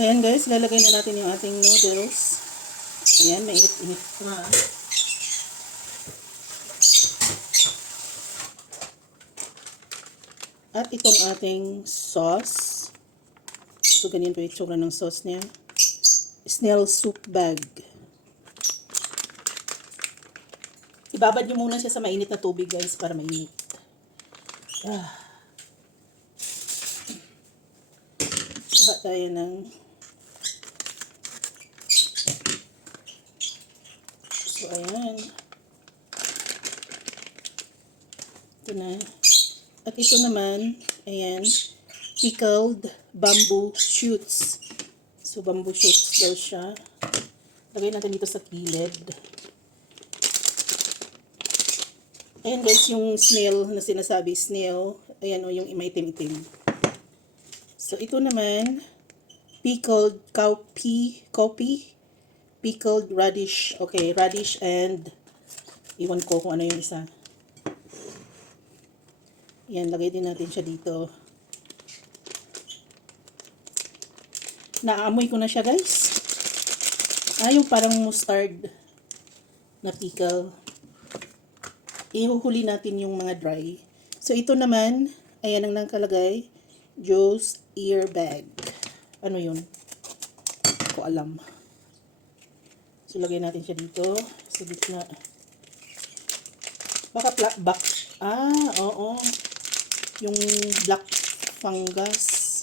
Ayan guys, lalagay na natin yung ating noodles. Ayan, may init-init pa. At itong ating sauce. So, ganyan po itsura ng sauce niya. Snail soup bag. Ibabad niyo muna siya sa mainit na tubig guys para mainit. Ah. Kuha tayo ng ayan. Ito na. At ito naman, ayan, pickled bamboo shoots. So, bamboo shoots daw siya. Lagay natin dito sa kilid. Ayan guys, yung snail na sinasabi, snail, ayan o, yung imaitim-itim. So, ito naman, pickled cowpea, cowpea, pickled radish. Okay, radish and iwan ko kung ano yung isa. Yan, lagay din natin siya dito. Naamoy ko na siya, guys. Ah, yung parang mustard na pickle. Ihuhuli natin yung mga dry. So, ito naman, ayan ang nakalagay. Joe's ear bag. Ano yun? Ko alam. So, lagay natin siya dito. Sa gitna. Baka pla- back. Ah, oo. Yung black fungus.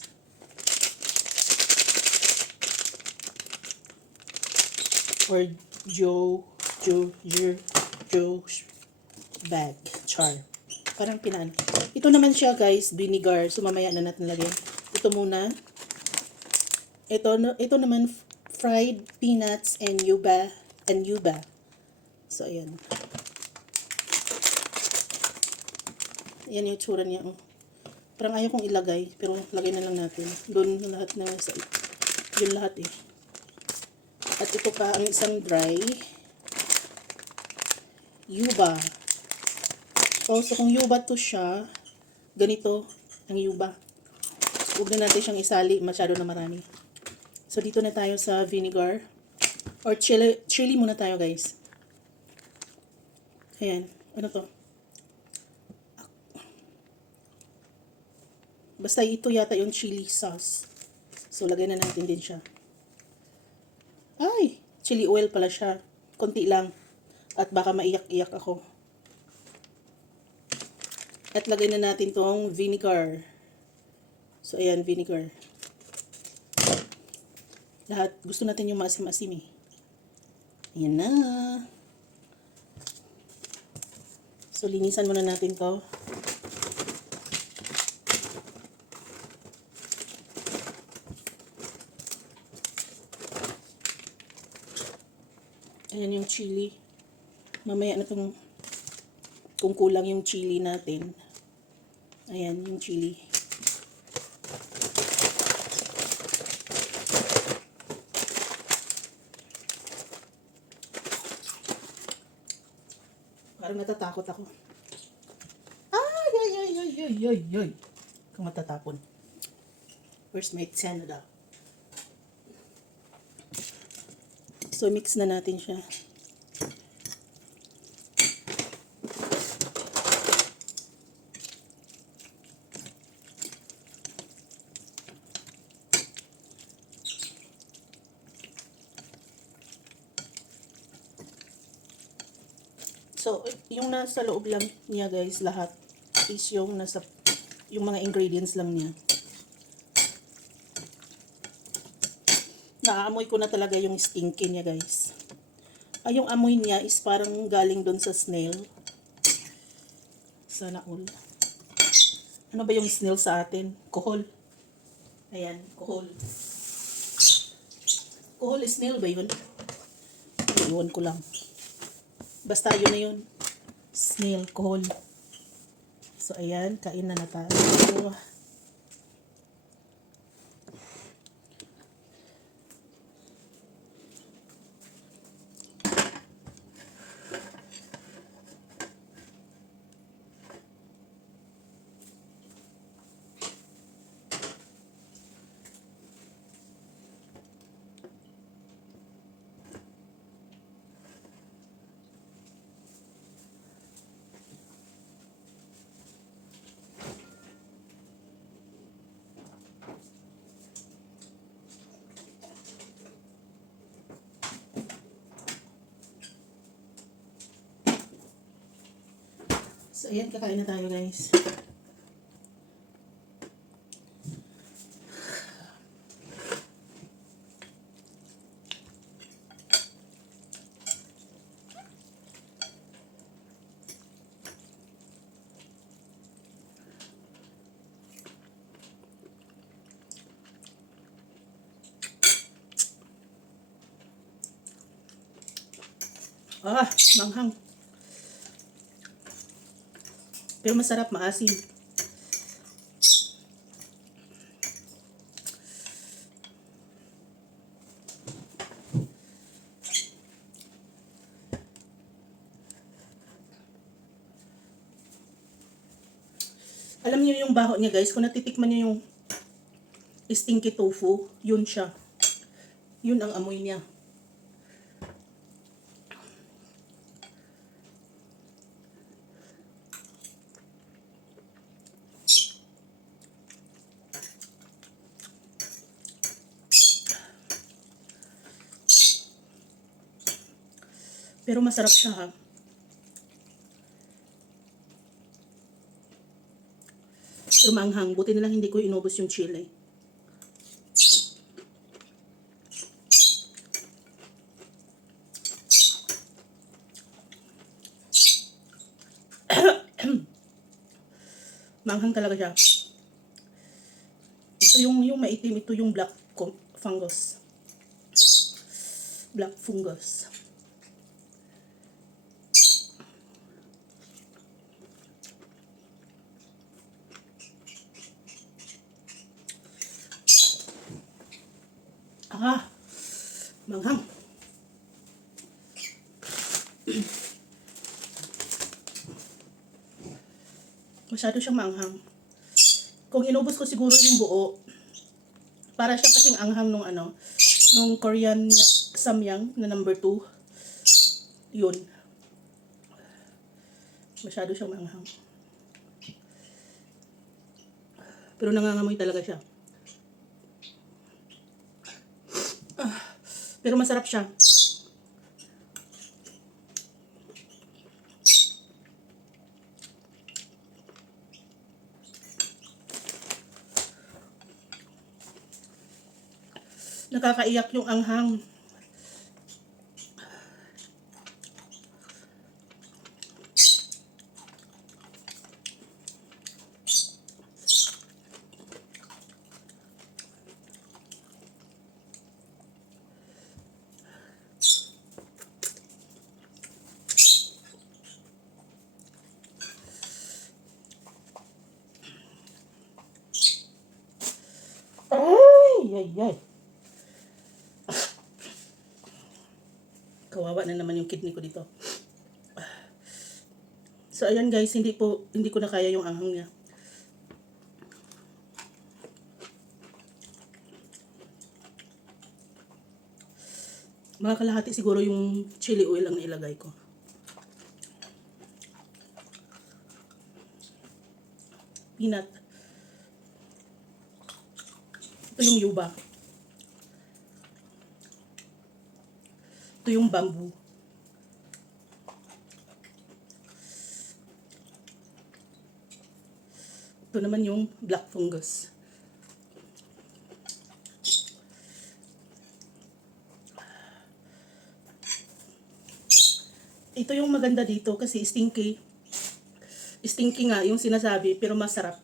Or Joe, Joe, Joe, Joe's bag. Char. Parang pinaan. Ito naman siya guys, vinegar. So mamaya na natin lagyan. Ito muna. Ito, ito naman fried peanuts and yuba and yuba. So ayan. Ayan yung tsura niya. Oh. Parang ayaw kong ilagay, pero lagay na lang natin. Doon lahat na sa yun lahat eh. At ito pa ang isang dry. Yuba. Oh, so kung yuba to siya, ganito ang yuba. Huwag na natin siyang isali, masyado na marami. So, dito na tayo sa vinegar. Or chili, chili muna tayo, guys. Ayan. Ano to? Basta ito yata yung chili sauce. So, lagay na natin din siya. Ay! Chili oil pala siya. Konti lang. At baka maiyak-iyak ako. At lagay na natin tong vinegar. So, ayan, vinegar. Lahat, gusto natin yung maasim-asim eh. Ayan na. So, linisan muna natin to. Ayan yung chili. Mamaya na itong kung kulang yung chili natin. Ayan yung chili. Parang natatakot ako. Ay, ay, ay, ay, ay, ay, ay. Kung matatapon. First mate Canada. So, mix na natin siya. So, yung nasa loob lang niya guys, lahat is yung nasa, yung mga ingredients lang niya. Naaamoy ko na talaga yung stinky niya guys. Ay, yung amoy niya is parang galing doon sa snail. Sana all. Ano ba yung snail sa atin? Kohol. Ayan, kohol. Kohol snail ba yun? Iwan ko lang. Basta yun na yun. Snail, kohol. So, ayan, kain na na tayo. So, ayan, kakain na tayo guys. Ah, manghang. Pero masarap, maasim. Alam niyo yung baho niya guys, kung natitikman niyo yung stinky tofu, yun siya. Yun ang amoy niya. Pero masarap siya ha. Pero. Buti na lang hindi ko inubos yung chili. Maanghang talaga siya. Ito yung, yung maitim, ito yung black fungus. Black fungus. Ah, manghang. Masyado siyang manghang. Kung inubos ko siguro yung buo, para siya kasing anghang nung ano, nung Korean samyang na number 2. Yun. Masyado siyang manghang. Pero nangangamoy talaga siya. Pero masarap siya. Nakakaiyak yung anghang. Ay, ay, ay. Kawawa na naman yung kidney ko dito. So ayan guys, hindi po hindi ko na kaya yung anghang niya. Mga kalahati siguro yung chili oil ang nilagay ko. Peanut. Ito yung yuba. Ito yung bamboo. Ito naman yung black fungus. Ito yung maganda dito kasi stinky. Stinky nga yung sinasabi pero masarap.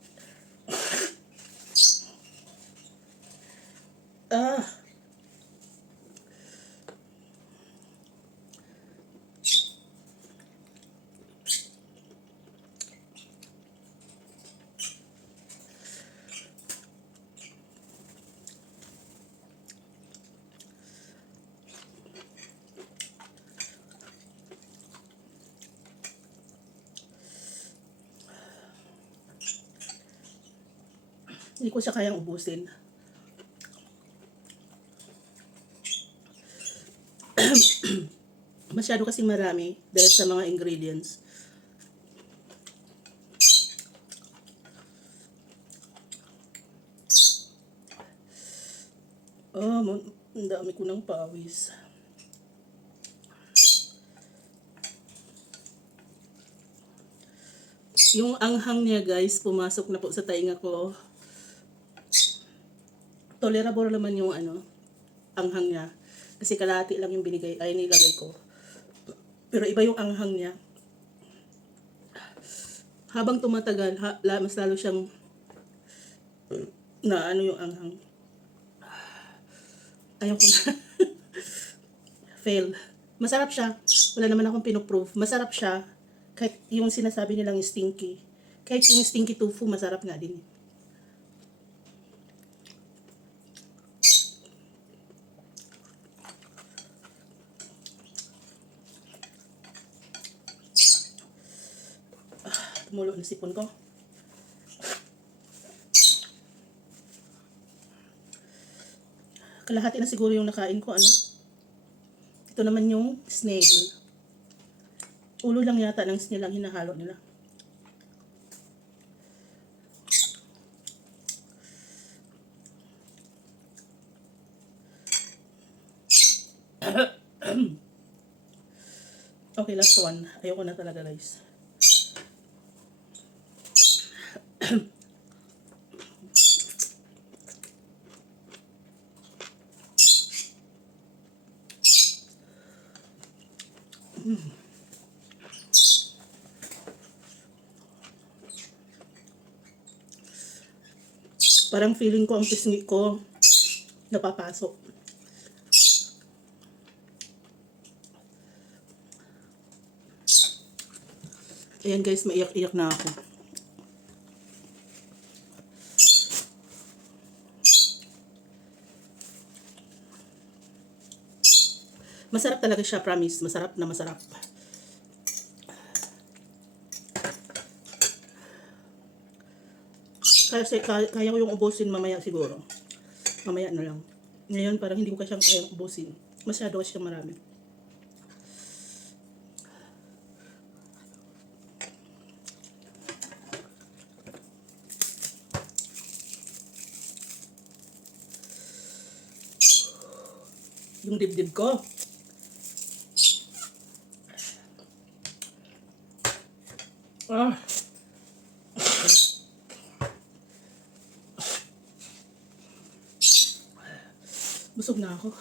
Ah. Hindi ko siya kayang ubusin. Masyado kasing marami dahil sa mga ingredients. Oh, ang dami ko ng pawis. Yung anghang niya guys, pumasok na po sa tainga ko. Tolerable naman yung ano, anghang niya. Kasi kalahati lang yung binigay, ay nilagay ko. Pero iba yung anghang niya. Habang tumatagal, ha, mas lalo siyang na ano yung anghang. Ayaw ko na. Fail. Masarap siya. Wala naman akong pinoprove. Masarap siya. Kahit yung sinasabi nilang stinky. Kahit yung stinky tofu, masarap nga din. Tumulo na sipon ko. Kalahati na siguro yung nakain ko, ano? Ito naman yung snail. Ulo lang yata ng snail ang hinahalo nila. okay, last one. Ayoko na talaga, guys. Parang feeling ko ang pisngi ko napapasok. Ayan guys, maiyak-iyak na ako. Masarap talaga siya, promise. Masarap na masarap. Kasi kaya, kaya ko yung ubusin mamaya siguro. Mamaya na lang. Ngayon parang hindi ko kasi kaya ubusin. Masyado kasi siyang marami. Yung dibdib ko. Ah. Busog na ako.